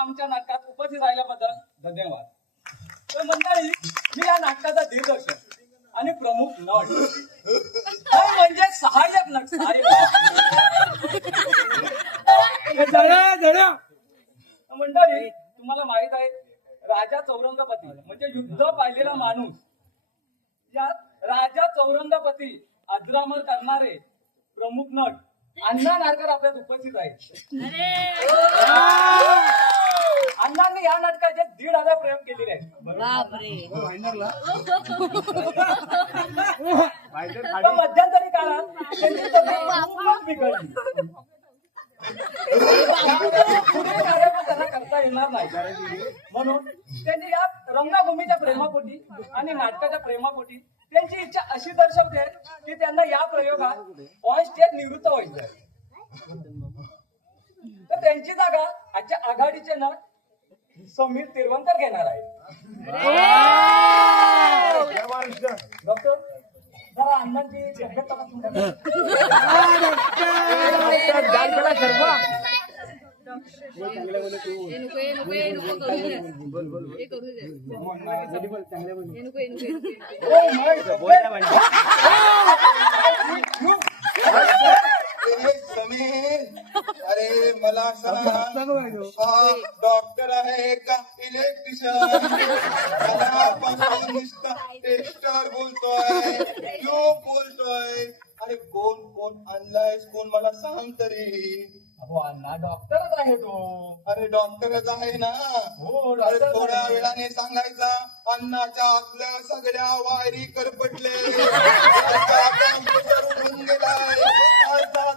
आमच्या नाटकात उपस्थित राहिल्याबद्दल धन्यवाद. तर मंडळी, मी या नाटकाचा दिग्दर्शक आणि प्रमुख नट म्हणजे सहाय्यक नट. मंडळी, तुम्हाला माहित आहे राजा चौरंगपती म्हणजे युद्ध पाहिलेला माणूस. यात राजा चौरंगपती अजरामर करणारे प्रमुख नट अण्णा नारकर आपल्यात उपस्थित आहेत. अण्णांनी या नाटकाचे 1,500 प्रयोग केलेले आहेत. मध्यंतरी काळात त्यांची तब्येत खूपच बिघडली. पुढे कार्यक्रम त्यांना करता येणार नाही, म्हणून त्यांनी या रंगभूमीच्या प्रेमापोटी आणि नाटकाच्या प्रेमापोटी त्यांची इच्छा अशी दर्शवते की त्यांना या प्रयोगात ऑन स्टेज निवृत्त व्हायचं. तर त्यांची जागा आजच्या आघाडीचे नट समीर तिरवंकर घेणार आहे. डॉक्टर, जरा अण्णांची तब्येत तपासून द्या. समीर, अरे मला सांग, हा डॉक्टर आहे का इलेक्ट्रिशियन? टेस्टर बोलतोय, ट्यूब बोलतोय. अरे कोण कोण आणलायस, कोण मला सांग तरी. अहो अण्णा, डॉक्टरच आहे तो. अरे डॉक्टरच आहे ना. हो, अरे थोड्या वेळाने सांगायचा अन्नाच्या आतल्या सगळ्या वायरी करपटले, उडून गेलाय,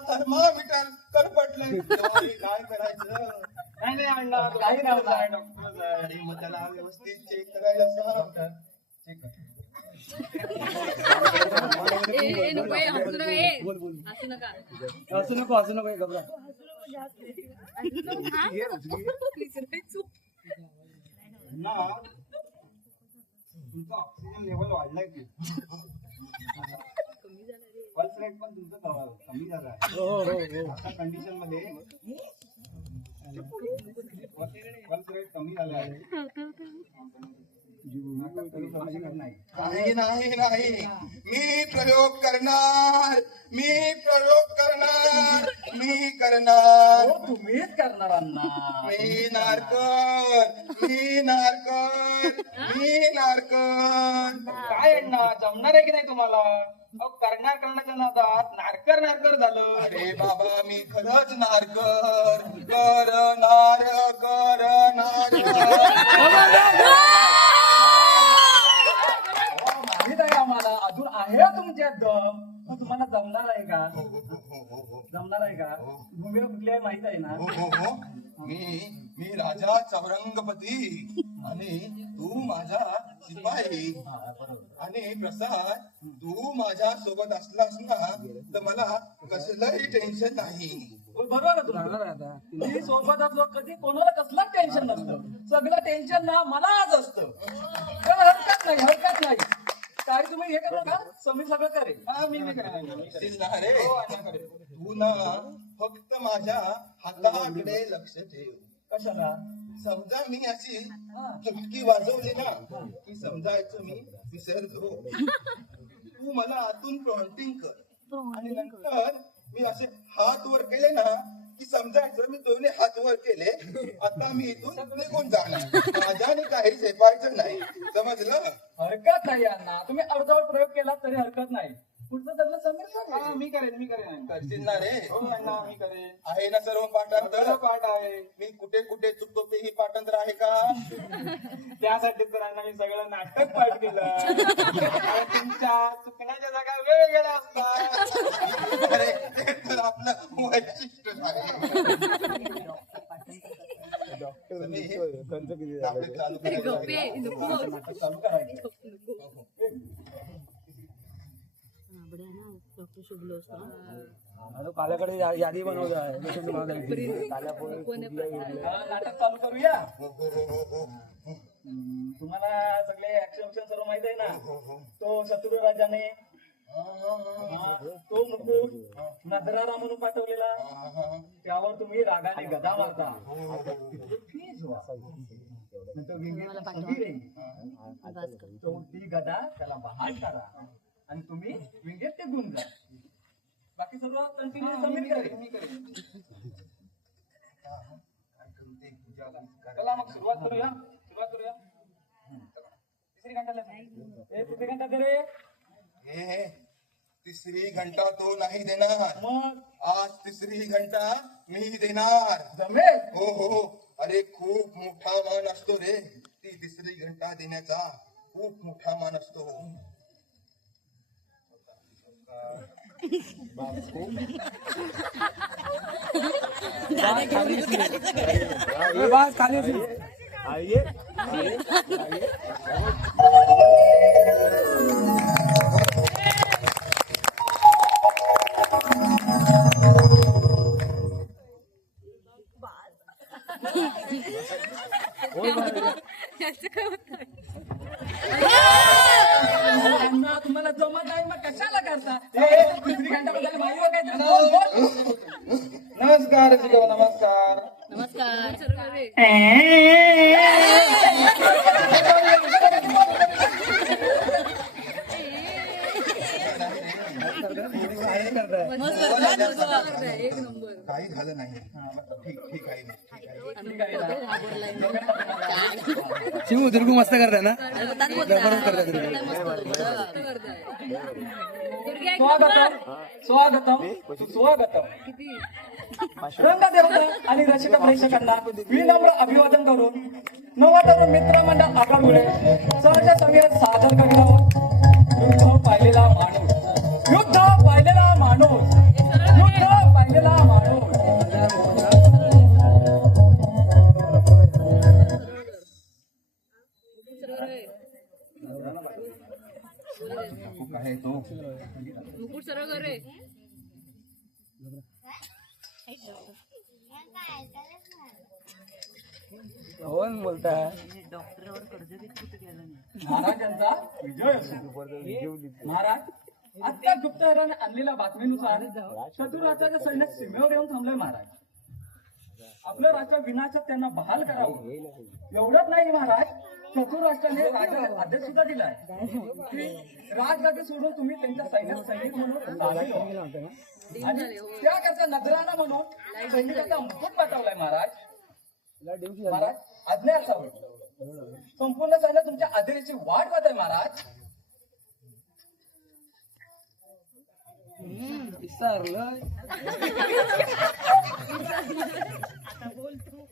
थर्मामीटर करपटले. काय करायचं? नाही अण्णा, काही नाही. डॉक्टर, अरे मग त्याला व्यवस्थित चेक करायला सांग. असू नको घबरा. तुमचा ऑक्सिजन लेवल वाढलाय की पल्स रेट पण तुमचं कमी झाला आहे. अशा कंडिशन मध्ये पल्स रेट कमी झाला आहे. नाही नाही नाही, मी प्रयोग करणार, मी प्रयोग करणार, मी करणार. तुम्हीच करणार अण्णा. मी नारकर, मी नारकर, मी नारकर. काय अण्णा, जमणार आहे की नाही तुम्हाला? करण्याच्या नादात नारकर झालं. अरे बाबा, मी खरंच नारकर, करणार, करणार. माहित आहे आम्हाला, अजून आहे तुमच्यात दम. तुम्हाला जमणार आहे का? जमणार आहे का? भूमी कुठली आहे माहित आहे ना? मी राजा चौरंगपती आणि तू माझा शिपाई. आणि प्रसाद, तू माझ्या सोबत असलास ना तर मला कसलंही टेन्शन नाही. बरोबर आहे तुला. मी सोबत असलो कधी कोणाला कसलाच टेन्शन नसतं. सगळं टेन्शन ना मला आज असतं. हरकत नाही. काय तुम्ही हे करू का? समीर सगळं करेल. मी रे तू ना फक्त माझ्या हाताकडे लक्ष ठेव. कशाला? समजा मी अशी चुटकी वाजवली ना की समजायचं मी विसरतो. तू मला आतून प्रॉन्टिंग कर आणि नंतर मी असे हात वर केले ना की समजायचं मी दोन्ही हात वर केले. आता मी इथून निघून जाणार. माझ्याने काही झेपायचं नाही. समजलं? हरकत नाही अण्णा. तुम्ही अर्धवट प्रयोग केला तरी हरकत नाही. पुढचं त्यातलं समीर सर हा मी करेन करशील ना रे हो अण्णा मी करेन आहे ना सर्व पाठांतर सगळं पाठ आहे मी कुठे कुठे चुकतो तेही पाठांतर आहे का त्यासाठी तर अण्णा मी सगळं नाटक पाठ केलं आणि तुमच्या चुकण्याच्या जागा वेगवेगळ्या असतात अरे ते तर आपलं वैशिष्ट्य आहे आपले चालू करायचं. नाटक चालू करायचं पाल्याकडे यादी बनवली आहे नाटक चालू करूया हो, हो, हो, हो, हो. तुम्हाला सगळे ऍक्शन सर्व माहित आहे ना तो शत्रू राजाने तो मुकुट नजरारा म्हणून पाठवलेला त्यावर तुम्ही रागाने गदा मारता तो विंगेचा समीर आहे. तो ती गदा त्याला बहाल करा आणि तुम्ही विंगेत ते गुण जा बाकी सर्व कंटिन्यू समीर करेल चला मग सुरुवात करूया तिसरी घंटा दे रे हे तिसरी घंटा तो नाही देणार मग आज तिसरी घंटा मी देणार जमेल हो हो अरे खूप मोठा मान असतो रे ती तिसरी घंटा देण्याचा खूप मोठा मान असतो खाली त्यांना तुम्हाला जमत नाही मग कशाला करता तिसरी घंटा बद्दल माहिती वगैरे बोल बोल नमस्कार शिकव नमस्कार काही झालं नाही ठीक ठीक आहे ठीक आहे शिव दुर्गू मस्त करता ना जबरदस्त करता स्वागतम रंगदेवता आणि रसिक प्रेक्षकांना विनम्र अभिवादन करून नवतरुण मित्रमंडळ आगरगुळे सहज समीर सादर करीत युद्ध पाहिलेला माणूस युद्ध पाहिलेला माणूस युद्ध पाहिलेला माणूस आहे तो मुकुट सरळ कर रे कोण बोलताय महाराजांचा विजय असो महाराज आजच्या गुप्तहेराने आणलेल्या बातमीनुसार शत्रुराजाच्या सैन्य सीमेवर येऊन थांबलंय महाराज आपलं राज्य विनाशक त्यांना बहाल करावं एवढंच नाही महाराज शत्रुराष्ट्राने राजाला आदेश सुद्धा दिलाय की राजगादी सोडून तुम्ही त्यांच्या सैन्यात सैनिक म्हणून सामील व्हा. आणि त्याकरता नजराना म्हणून सैनिकाचा मुकुट पाठवलाय महाराज आज्ञा असावी संपूर्ण सैन्य तुमच्या आदेशाची वाट पाहत आहे महाराज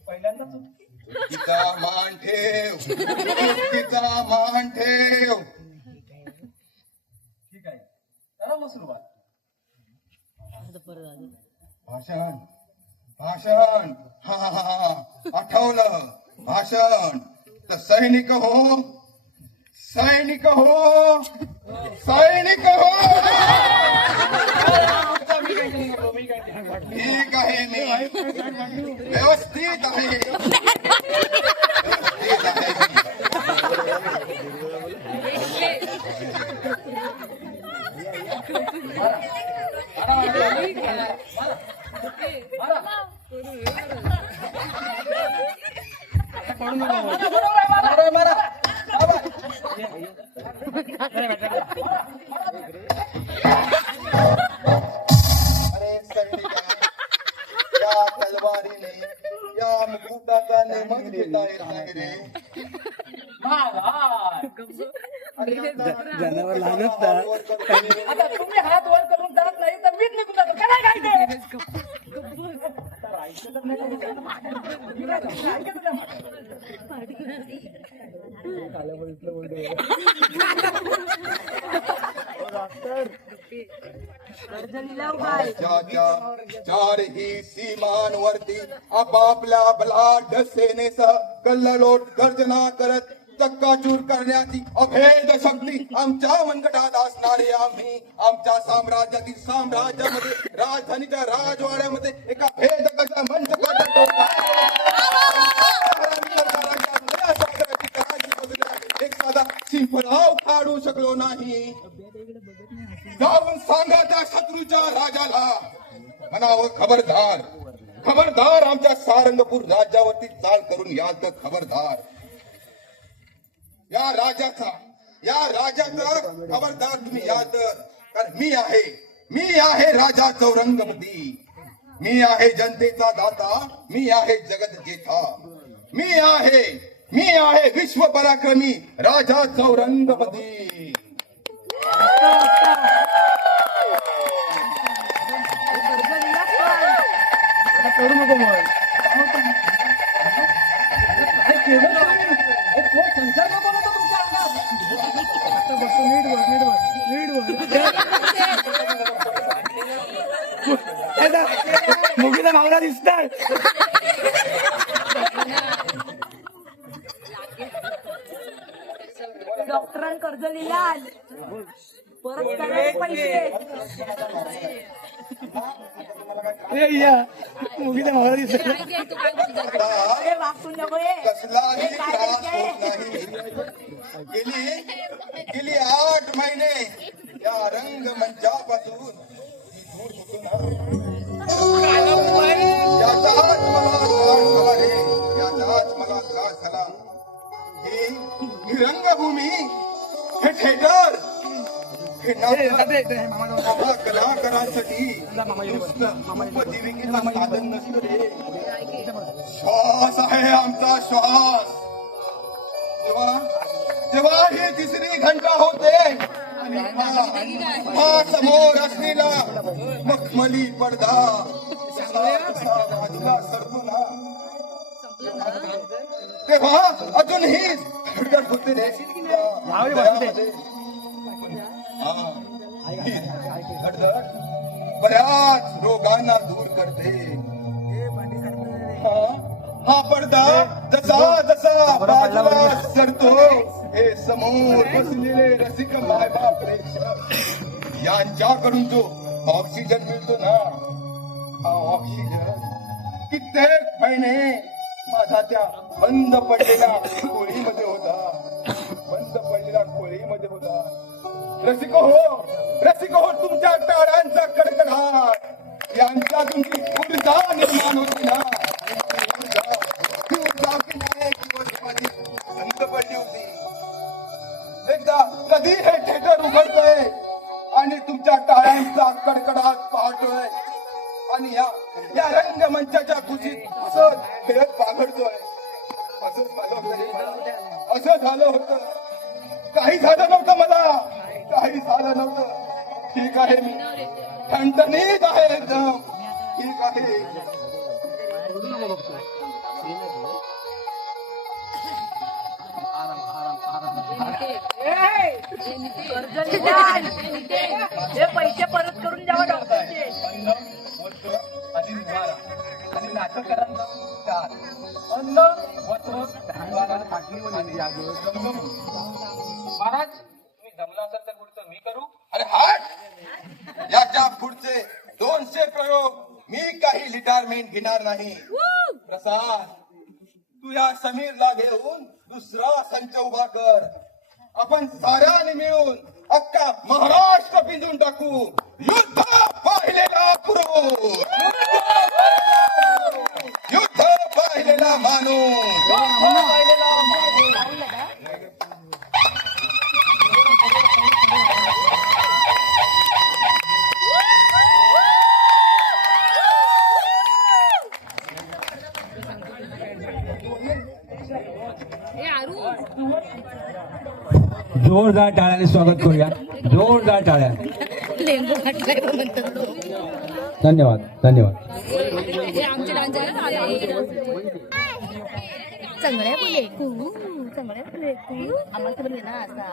पहिल्यांदा तिचा मान ठेव तिचा मान ठेव ठीक आहे करा मग सुरुवात भाषण भाषण हा हा हा आठवलं भाषण तर सैनिक हो सैनिक हो सैनिक हो ठीक आहे मी व्यवस्थित आहे व्यवस्थित आहे अरे सैनिका या तलवारीने या मुकुटाचा नेमच घेता येत नाही रे महाराज अरे जनावर लहानच ना. आता तुम्ही हात वर करून जात नाही तर मीच निघून जातो काय काय ते चारही सीमांवरती आपापल्या बलाढ्य सेनेसह कल्लोळ गर्जना करत चक्काचूर करण्याची अभेद शक्ती आमच्या मनगटात असणारे आम्ही आमच्या साम्राज्यातील साम्राज्यामध्ये राजधानीच्या राजवाड्यामध्ये एका भेदकाच्या एक साधा शिंपणाव काढू शकलो नाही. जाऊन सांगा त्या शत्रूच्या राजाला म्हणावं खबरदार खबरदार आमच्या सारंगपूर राज्यावरती चाल करून याल तर खबरदार. या राजाचा खबरदार तुम्ही याल तर. कारण मी आहे राजा चौरंगपती. मी आहे जनतेचा दाता. मी आहे जगत जेठा. मी आहे विश्व पराक्रमी राजा चौरंगपती. करू नको मग संचार नको होता तुमच्या अंगात मुगीला मावळा दिसतात. डॉक्टरांनी कर्ज लिहिलं परत करायचे पैसे मुगीला मावळा दिसतात. माहिती आहे तू काय बोलतो. हे वाचून नको हे. कसलाही हे काय त्रास आहे? होत नाही. गेली 8 महिने या रंगमंचापासून दूर होतो ना. याचाच मला त्रास झाला रे. याचाच मला त्रास झाला. ही रंगभूमी, हे थिएटर, हे नाटक आम्हा कलाकारांसाठी नुसतं उपजीविकेचं साधन नसतं रे. श्वास आहे आमचा श्वास. जेव्हा ही तिसरी घंटा होते आणि हा समोर असलेला मखमली पडदा बाजूला सरतो ना तेव्हा अजूनही धडधड होते रे. धडधड बऱ्याच रोगांना दूर करते. हा पडदा जसा जसा बाजूला सरतो हे समोर बसलेले रसिक मायबाप प्रेक्षक यांच्याकडून जो ऑक्सिजन मिळतो ना हा ऑक्सिजन कित्येक महिने माझा त्या बंद पडलेल्या खोळीमध्ये होता. रसिक हो तुमच्या टाळ्यांचा कडकडाट यांच्या तुमची ऊर्जा निर्माण होती ना. ती ऊर्जा माझी बंद पडली होती. एकदा कधी हे थिएटर उघडतोय आणि तुमच्या टाळ्यांचा कडकडाट पाहतोय आणि या रंगमंचाच्या खुशीत असं खेळत बागडतोय. असं झालं होतं. काही झालं नव्हतं मला. काही झालं नव्हतं. ठीक आहे मी ठणठणीत आहे एकदम ठीक आहे. कर्ज लिहिलं हे पैसे परत करून द्यावा डॉक्टरचे. वस्त्र आणि निवारा आणि नाटककारांचा उपचार, अन्न वस्त्र निवारा आणि जमजम. महाराज तुम्ही जमलं असेल तर पुढचं मी करू. अरे हाट याच्या पुढचे 200 प्रयोग मी काही रिटायरमेंट घेणार नाही. प्रसाद तू या समीरला घेऊन दुसरा संच उभा कर. आपण साऱ्याने मिळून अख्खा महाराष्ट्र पिंजून टाकू. युद्ध पाहिलेला पुरुष, युद्ध पाहिलेला माणूस. ए आरू जोरदार टाळ्याने स्वागत करूया. जोरदार टाळ्या. लेंबू घातलाय बघ म्हणतात लोक. धन्यवाद धन्यवाद. हे आमचे डान्स आहे ना, आता आमचे डान्स. चांगल्या बोले चांगल्या बोले आम्हाला पण ना असा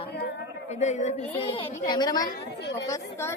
कॅमेरामॅन फोकस कर.